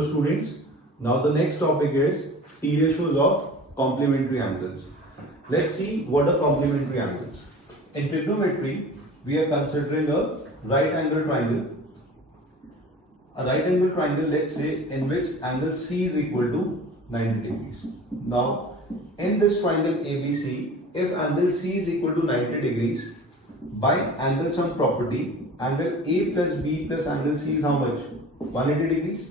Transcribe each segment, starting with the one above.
Hello students, now the next topic is T ratios of complementary angles. Let's see what are complementary angles. In trigonometry, we are considering a right angle triangle. A right angle triangle, let's say, in which angle C is equal to 90 degrees. Now, in this triangle ABC, if angle C is equal to 90 degrees, by angle sum property, angle A plus B plus angle C is how much? 180 degrees.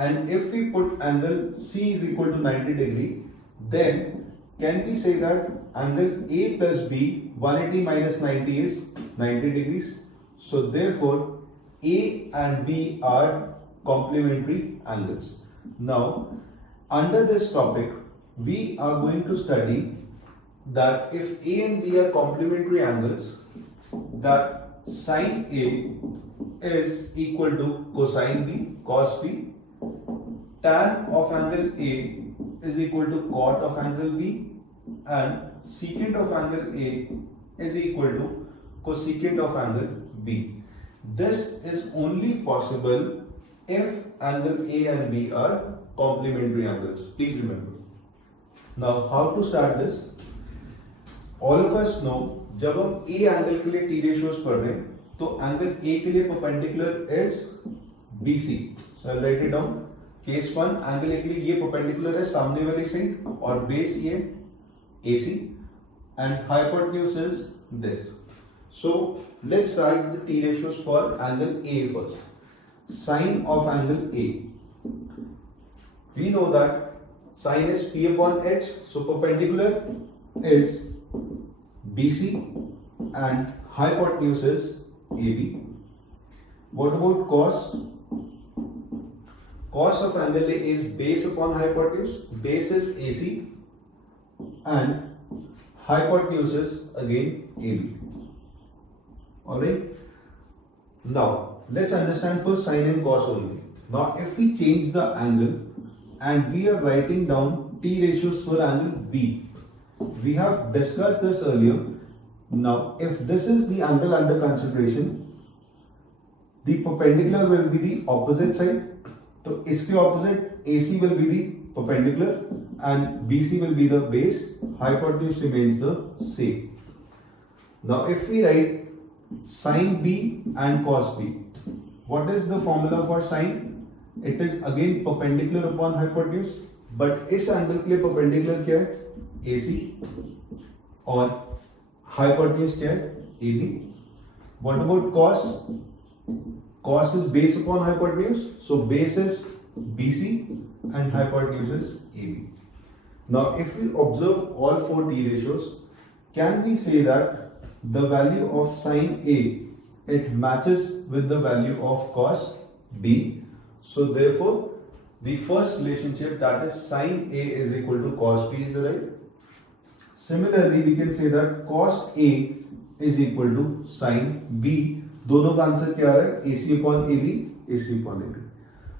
And if we put angle C is equal to 90 degree, then can we say that angle A plus B 180 minus 90 is 90 degrees? So therefore A and B are complementary angles. Now under this topic we are going to study that if A and B are complementary angles, that sine A is equal to cosine B, cos B, tan of angle A is equal to cot of angle B, and secant of angle A is equal to cosecant of angle B. This is only possible if angle A and B are complementary angles. Please remember. Now how to start this? All of us know जब हम A angle के लिए T ratios पढ़ रहे हैं तो angle A के लिए perpendicular is BC. So I'll write it down. Case 1 angle A के लिए ये परपेंडिकुलर है सामने वाली साइड और बेस ये AC and hypotenuse is this. So let's write the T ratios for angle A first. Sine of angle A. We know that sine is P upon H. So perpendicular is BC and hypotenuse is AB. What about cos? Cos of angle A is base upon hypotenuse. Base is AC and hypotenuse is again AB. Alright. Now let's understand first sine and cos only. Now if we change the angle and we are writing down T ratios for angle B. We have discussed this earlier. Now, if this is the angle under consideration, the perpendicular will be the opposite side. So, इसके opposite AC will be the perpendicular and BC will be the base. Hypotenuse remains the same. Now, if we write sine B and cos B, what is the formula for sine? It is again perpendicular upon hypotenuse. But इस angle के लिए perpendicular क्या है? AC और hypotenuse क्या है? AB. What about cos? Cos is base upon hypotenuse, so base is BC and hypotenuse is AB. Now, if we observe all four T ratios, can we say that the value of sine A it matches with the value of cos B? So therefore, the first relationship, that is sine A is equal to cos B, is the right. Similarly, we can say that cos A is equal to sin B. दोनों का answer क्या है? AC upon AB, AC upon AB.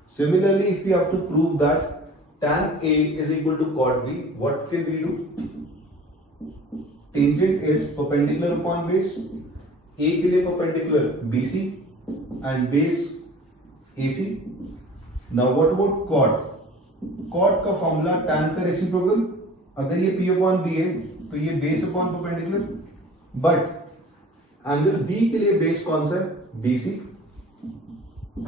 Similarly, if we have to prove that tan A is equal to cot B, what can we do? Tangent is perpendicular upon base. A के लिए perpendicular BC and base AC. Now what about cot? Cot का formula tan का reciprocal. अगर ये P upon B है तो ये base upon perpendicular, but angle B के लिए बेस कौन सा है? BC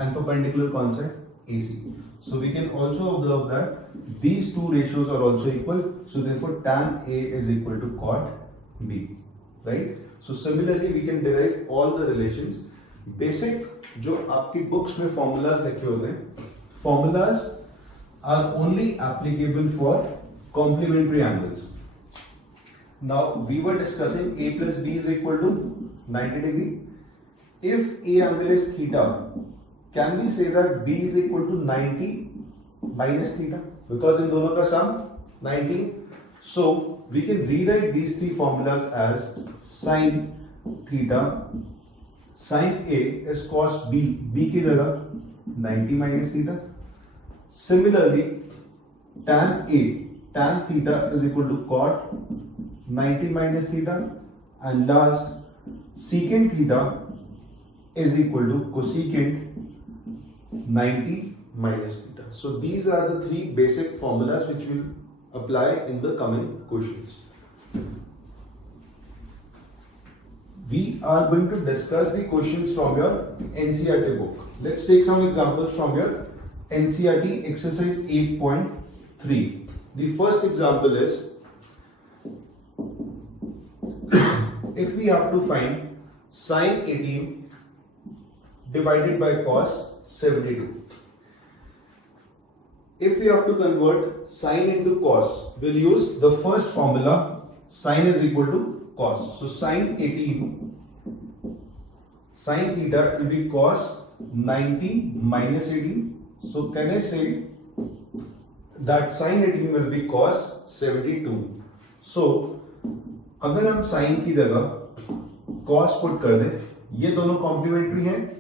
एंड परपेंडिकुलर कौन सा है? AC. So we can also observe that these two ratios are also equal. So therefore tan A is equal to cot B, right? So similarly we can derive all the relations. Basic जो आपकी books में formulas लिखे होते हैं, formulas are only applicable for complementary angles. Now we were discussing A plus B is equal to 90 degree. If A angle is theta, can we say that B is equal to 90 minus theta? Because in दोनों का sum 90. So we can rewrite these three formulas as sin theta. Sin A is cos B. B की जगह 90 minus theta. Similarly, tan A, tan theta is equal to cot 90 minus theta, and last secant theta is equal to cosecant 90 minus theta. So these are the three basic formulas which will apply in the coming questions. We are going to discuss the questions from your NCERT book. Let's take some examples from your NCERT exercise 8.3. The first example is, if we have to find sine 18 divided by cos 72. If we have to convert sine into cos, we'll use the first formula, sine is equal to cos. So sine 18, sine theta will be cos 90 minus 18. So can I say that sine 18 will be cos 72. So अगर हम sign की जगह cos put कर दें, ये दोनों complementary हैं.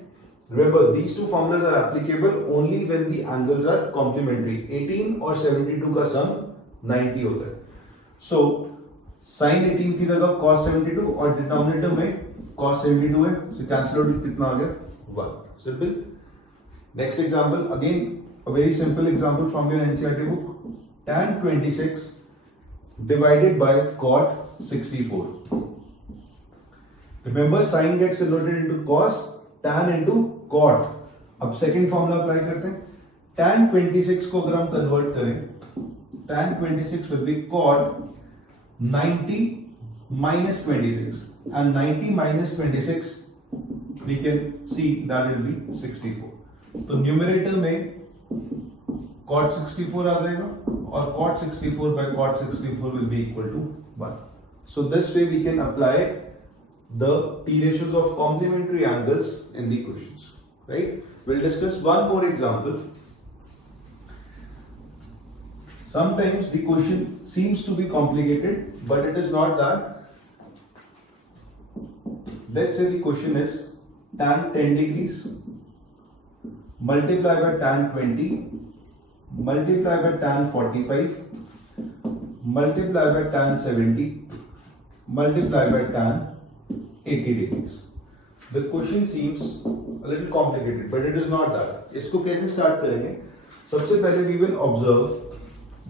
Remember, these two formulas are applicable only when the angles are complementary. 18 और 72 का sum 90 होता है. So sin 18 की जगह cos 72 और डिनोमिनेटर में cos 72 है. So cancel out कितना आ गया? 1. Simple. Next example, again a very simple example from your NCERT book. Tan 26 divided by cot 64. Remember, sin gets converted into cos, tan into cot. अब second formula apply करते हैं. tan 26 को अगर हम convert करें, tan 26 will be cot 90 minus 26, and 90 minus 26 we can see that will be 64. तो numerator में cot 64 आ जाएगा और cot 64 by cot 64 will be equal to 1. So this way we can apply the T ratios of complementary angles in the questions, right? We'll discuss one more example. Sometimes the question seems to be complicated, but it is not that. Let's say the question is tan 10 degrees multiply by tan 20 multiply by tan 45 multiply by tan 70 multiply by tan 80 degrees. The question seems a little complicated, but it is not that. इसको कैसे start करेंगे? सबसे पहले we will observe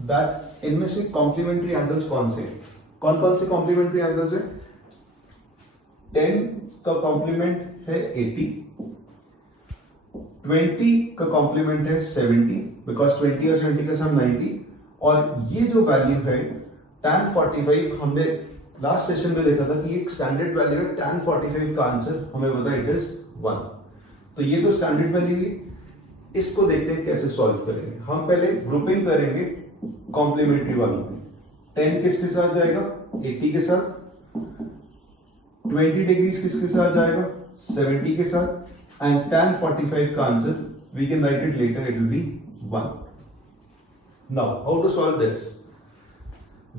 that इनमें से complementary angles कौन से हैं? कौन से complementary angles हैं? 10 का complement है 80, 20 का complement है 70, because 20 और 70 का सम 90, और ये जो वैल्यू है tan 45, हमने लास्ट सेशन में देखा था कि एक स्टैंडर्ड वैल्यू है. tan 45 का आंसर हमें पता है इट इज 1. तो ये तो स्टैंडर्ड वैल्यू है. इसको देखते हैं कैसे सॉल्व करेंगे. हम पहले ग्रुपिंग करेंगे कॉम्प्लीमेंट्री वालों में. 10 किसके साथ जाएगा? 80 के साथ. 20 डिग्रीज किसके साथ जाएगा? 70 के साथ. एंड tan 45 का answer we can write it later, it will be 1. Now how to solve this?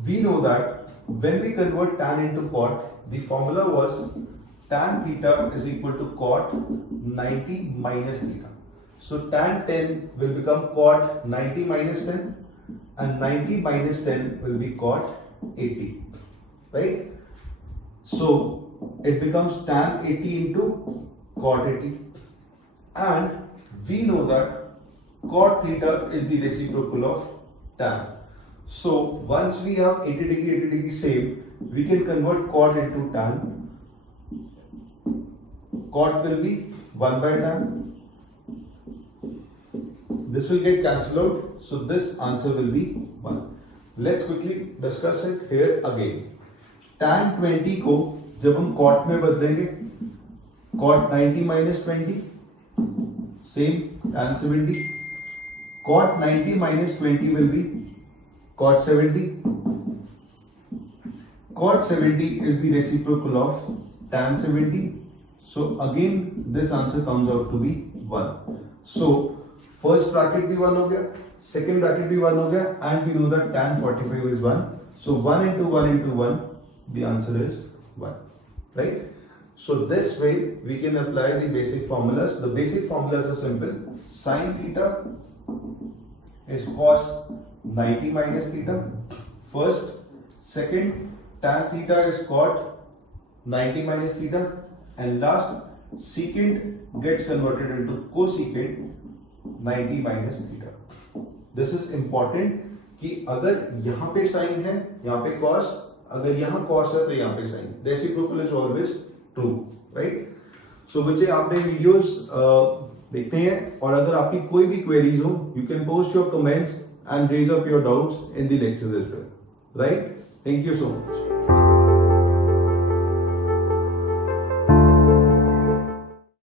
We know that when we convert tan into cot, the formula was tan theta is equal to cot 90 minus theta. So tan 10 will become cot 90 minus 10, and 90 minus 10 will be cot 80, right? So it becomes tan 80 into cot 80, and we know that cot theta is the reciprocal of tan. So once we have 80 degree same, we can convert cot into tan. Cot will be 1 by tan. This will get cancelled out. So this answer will be 1. Let's quickly discuss it here again. Tan 20 को जब हम cot में बदलेंगे, cot 90 minus 20, same tan 70. Cot 90 minus 20 will be cot 70. Cot 70 is the reciprocal of tan 70. So again this answer comes out to be 1. So first bracket भी 1 हो गया, second bracket भी 1 हो गया, and we know that tan 45 is 1. So 1 into 1 into 1, the answer is 1, right? So this way we can apply the basic formulas. The basic formulas are simple. Sin theta is cos 90 minus theta. First. Second, tan theta is cot 90 minus theta. And last, secant gets converted into cosecant 90 minus theta. This is important कि अगर यहाँ पे sign है, यहाँ पे cos, अगर यहाँ cos है तो यहाँ पे sign, reciprocal is always true, right? So बच्चे आपने वीडियोस देखते हैं, और अगर आपकी कोई भी क्वेरीज हो, you can post your comments and raise up your doubts in the lectures as well, right? Thank you so much.